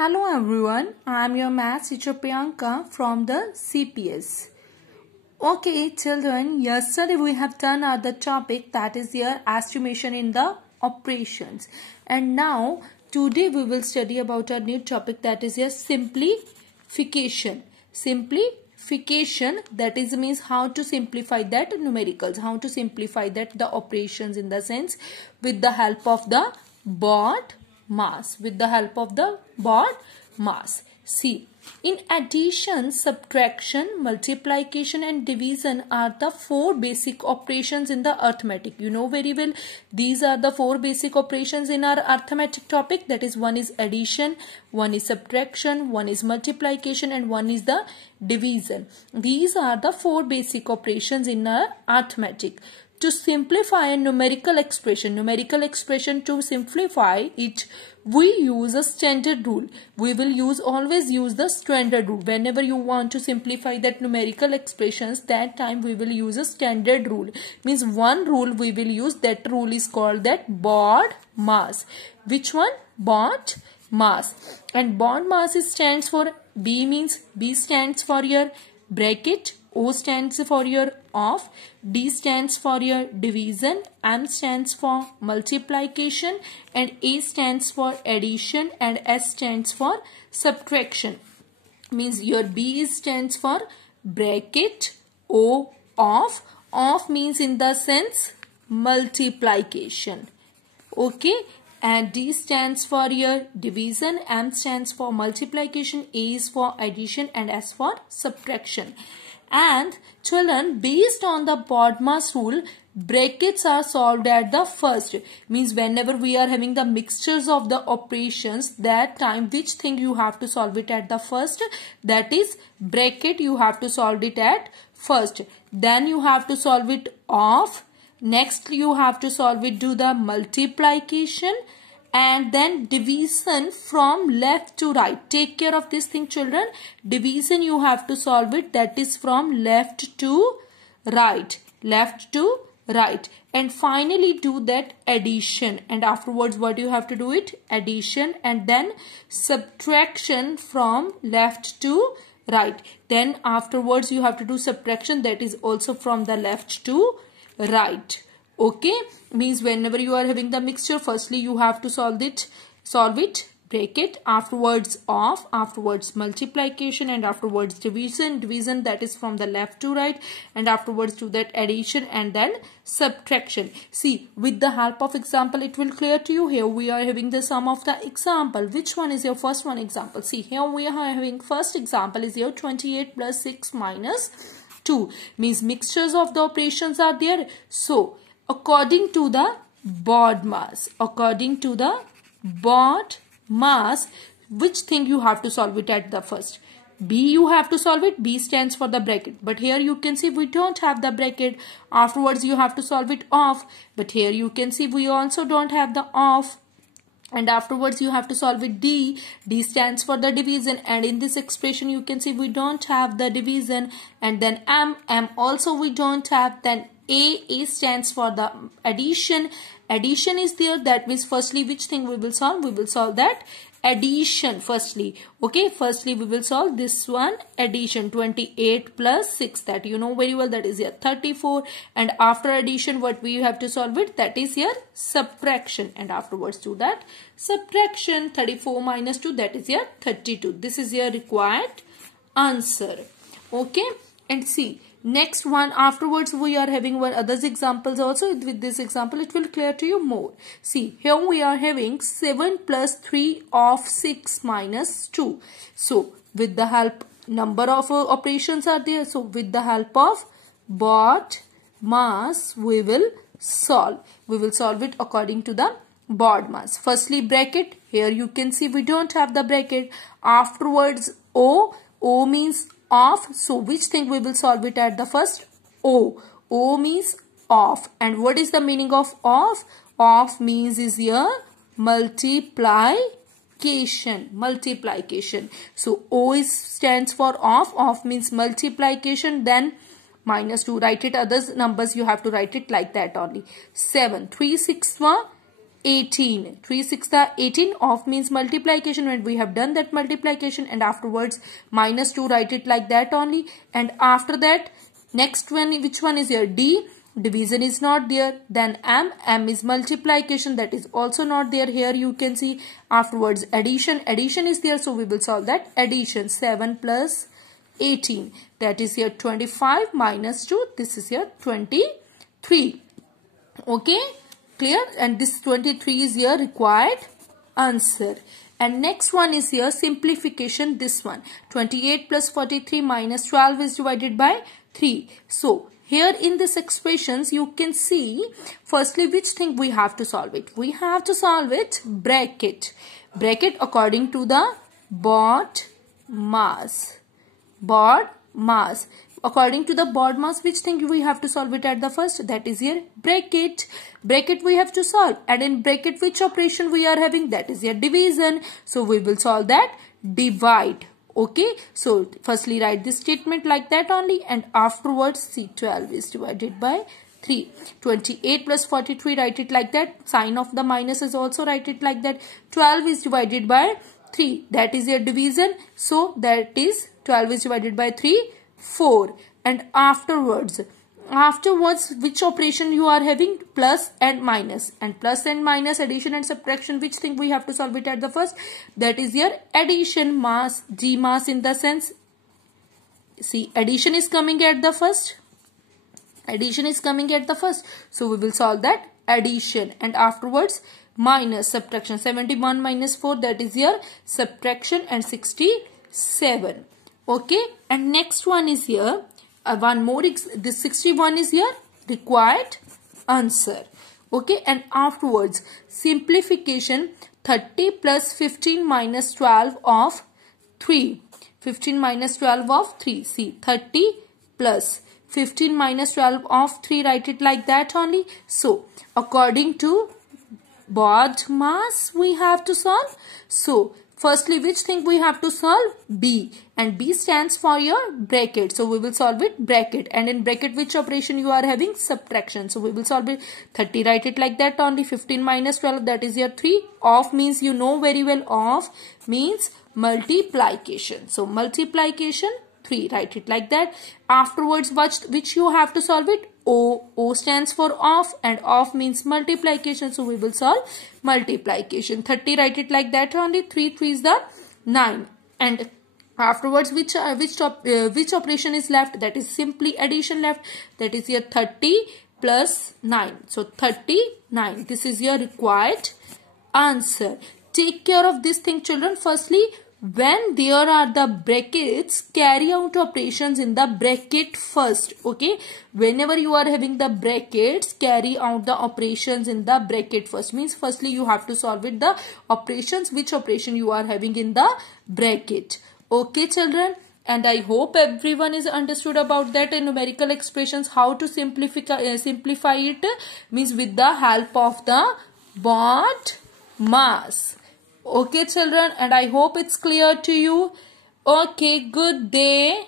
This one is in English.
Hello everyone, I am your maths teacher Priyanka from the CPS. Okay children, yesterday we have done the topic that is your estimation in the operations. And now today we will study about a new topic that is your simplification. Simplification, that is means how to simplify that numericals, how to simplify that the operations in the sense with the help of the BOD mass, See, in addition, subtraction, multiplication and division are the four basic operations in the arithmetic. You know very well, these are the four basic operations in our arithmetic topic. That is, one is addition, one is subtraction, one is multiplication and one is the division. These are the four basic operations in our arithmetic. To simplify a numerical expression to simplify it, we use a standard rule. We will always use the standard rule. Whenever you want to simplify that numerical expressions, that time we will use a standard rule. Means one rule we will use, that rule is called that BOD mass. Which one? BOD mass. And BOD mass stands for B stands for your bracket, O stands for your off, D stands for your division, M stands for multiplication and A stands for addition and S stands for subtraction. Means your B stands for bracket, O off. Off means in the sense multiplication. Okay. And D stands for your division, M stands for multiplication, A is for addition and S for subtraction. And children, based on the BODMAS rule, brackets are solved at the first. Means whenever we are having the mixtures of the operations, that time which thing you have to solve it at the first? That is bracket, you have to solve it at first. Then you have to solve it off. Next you have to solve it, do the multiplication. And then division from left to right. Take care of this thing children. Division you have to solve it, that is from left to right. And finally do that addition. And afterwards what you have to do it? Addition and then subtraction from left to right. Then afterwards you have to do subtraction, that is also from the left to right. Okay, means whenever you are having the mixture, firstly you have to solve it, bracket, afterwards off, afterwards multiplication and afterwards division, that is from the left to right, and afterwards do that addition and then subtraction. See, with the help of example it will clear to you. Here we are having the sum of the example. Which one is your first one example? See, here we are having first example is your 28 plus 6 minus 2. Means mixtures of the operations are there. So according to the BOD mass, which thing you have to solve it at the first? B you have to solve it. B stands for the bracket. But here you can see we don't have the bracket. Afterwards you have to solve it off. But here you can see we also don't have the off. And afterwards you have to solve it D. D stands for the division. And in this expression you can see we don't have the division. And then M also we don't have. Then A stands for the addition. Addition is there. That means firstly which thing we will solve? We will solve that addition firstly. Okay, firstly we will solve this one, addition. 28 plus 6, that you know very well, that is your 34. And after addition what we have to solve it? That is your subtraction. And afterwards do that subtraction. 34 minus 2, that is your 32. This is your required answer. Okay, and see, next one, afterwards we are having one others examples also. With this example it will clear to you more. See, here we are having 7 plus 3 of 6 minus 2. So with the help, number of operations are there. So with the help of BOD mass we will solve. We will solve it according to the BOD mass. Firstly bracket. Here you can see we don't have the bracket. Afterwards O means off. So which thing we will solve it at the first? O means off. And what is the meaning of off? Off means is your multiplication. So O stands for off. Off means multiplication. Then minus 2. Write it, other numbers you have to write it like that only. 7. 3 6 18. 3 6 are 18. Of means multiplication, and we have done that multiplication, and afterwards minus 2, write it like that only. And after that, next one, which one is here? D. Division is not there. Then M is multiplication, that is also not there. Here you can see. Afterwards addition is there, so we will solve that. Addition, 7 plus 18, that is here 25 minus 2, this is here 23. Okay, clear? And this 23 is your required answer. And next one is here simplification, this one. 28 plus 43 minus 12 is divided by 3. So here in this expressions you can see, firstly which thing we have to solve it? We have to solve it bracket. Bracket according to the board mass. Board mass. According to the board mass, which thing we have to solve it at the first? That is here bracket. Bracket we have to solve. And in bracket which operation we are having? That is here division. So we will solve that divide. Okay, so firstly write this statement like that only, and afterwards see 12 is divided by 3. 28 plus 43, write it like that. Sign of the minus is also write it like that. 12 is divided by 3, that is your division. So that is 12 is divided by 3, 4. And afterwards which operation you are having? Plus and minus. And plus and minus, addition and subtraction, which thing we have to solve it at the first? That is your addition. Mass, G mass in the sense, see addition is coming at the first. Addition is coming at the first. So we will solve that addition. And afterwards minus, subtraction. 71 minus 4, that is your subtraction, and 67. Okay, and next one is here. One more, this 61 is here required answer. Okay, and afterwards simplification, 30 plus 15 minus 12 of 3. 15 minus 12 of 3. See, 30 plus 15 minus 12 of 3, write it like that only. So according to board mass we have to solve. So firstly which thing we have to solve? B, and B stands for your bracket, so we will solve it bracket. And in bracket which operation you are having? Subtraction, so we will solve it 30, write it like that only. 15 minus 12, that is your 3. Of means you know very well, of means multiplication, so multiplication 3, write it like that. Afterwards which you have to solve it? O stands for of, and of means multiplication, so we will solve multiplication. 30, write it like that only. 3 is the 9. And afterwards which operation is left? That is simply addition left, that is your 30 plus 9, so 39. This is your required answer. Take care of this thing, children. Firstly, when there are the brackets, carry out operations in the bracket first. Okay, whenever you are having the brackets, carry out the operations in the bracket first. Means firstly you have to solve it the operations, which operation you are having in the bracket. Okay children, and I hope everyone is understood about that numerical expressions, how to simplify it, means with the help of the board mass. Okay children, and I hope it's clear to you. Okay, good day.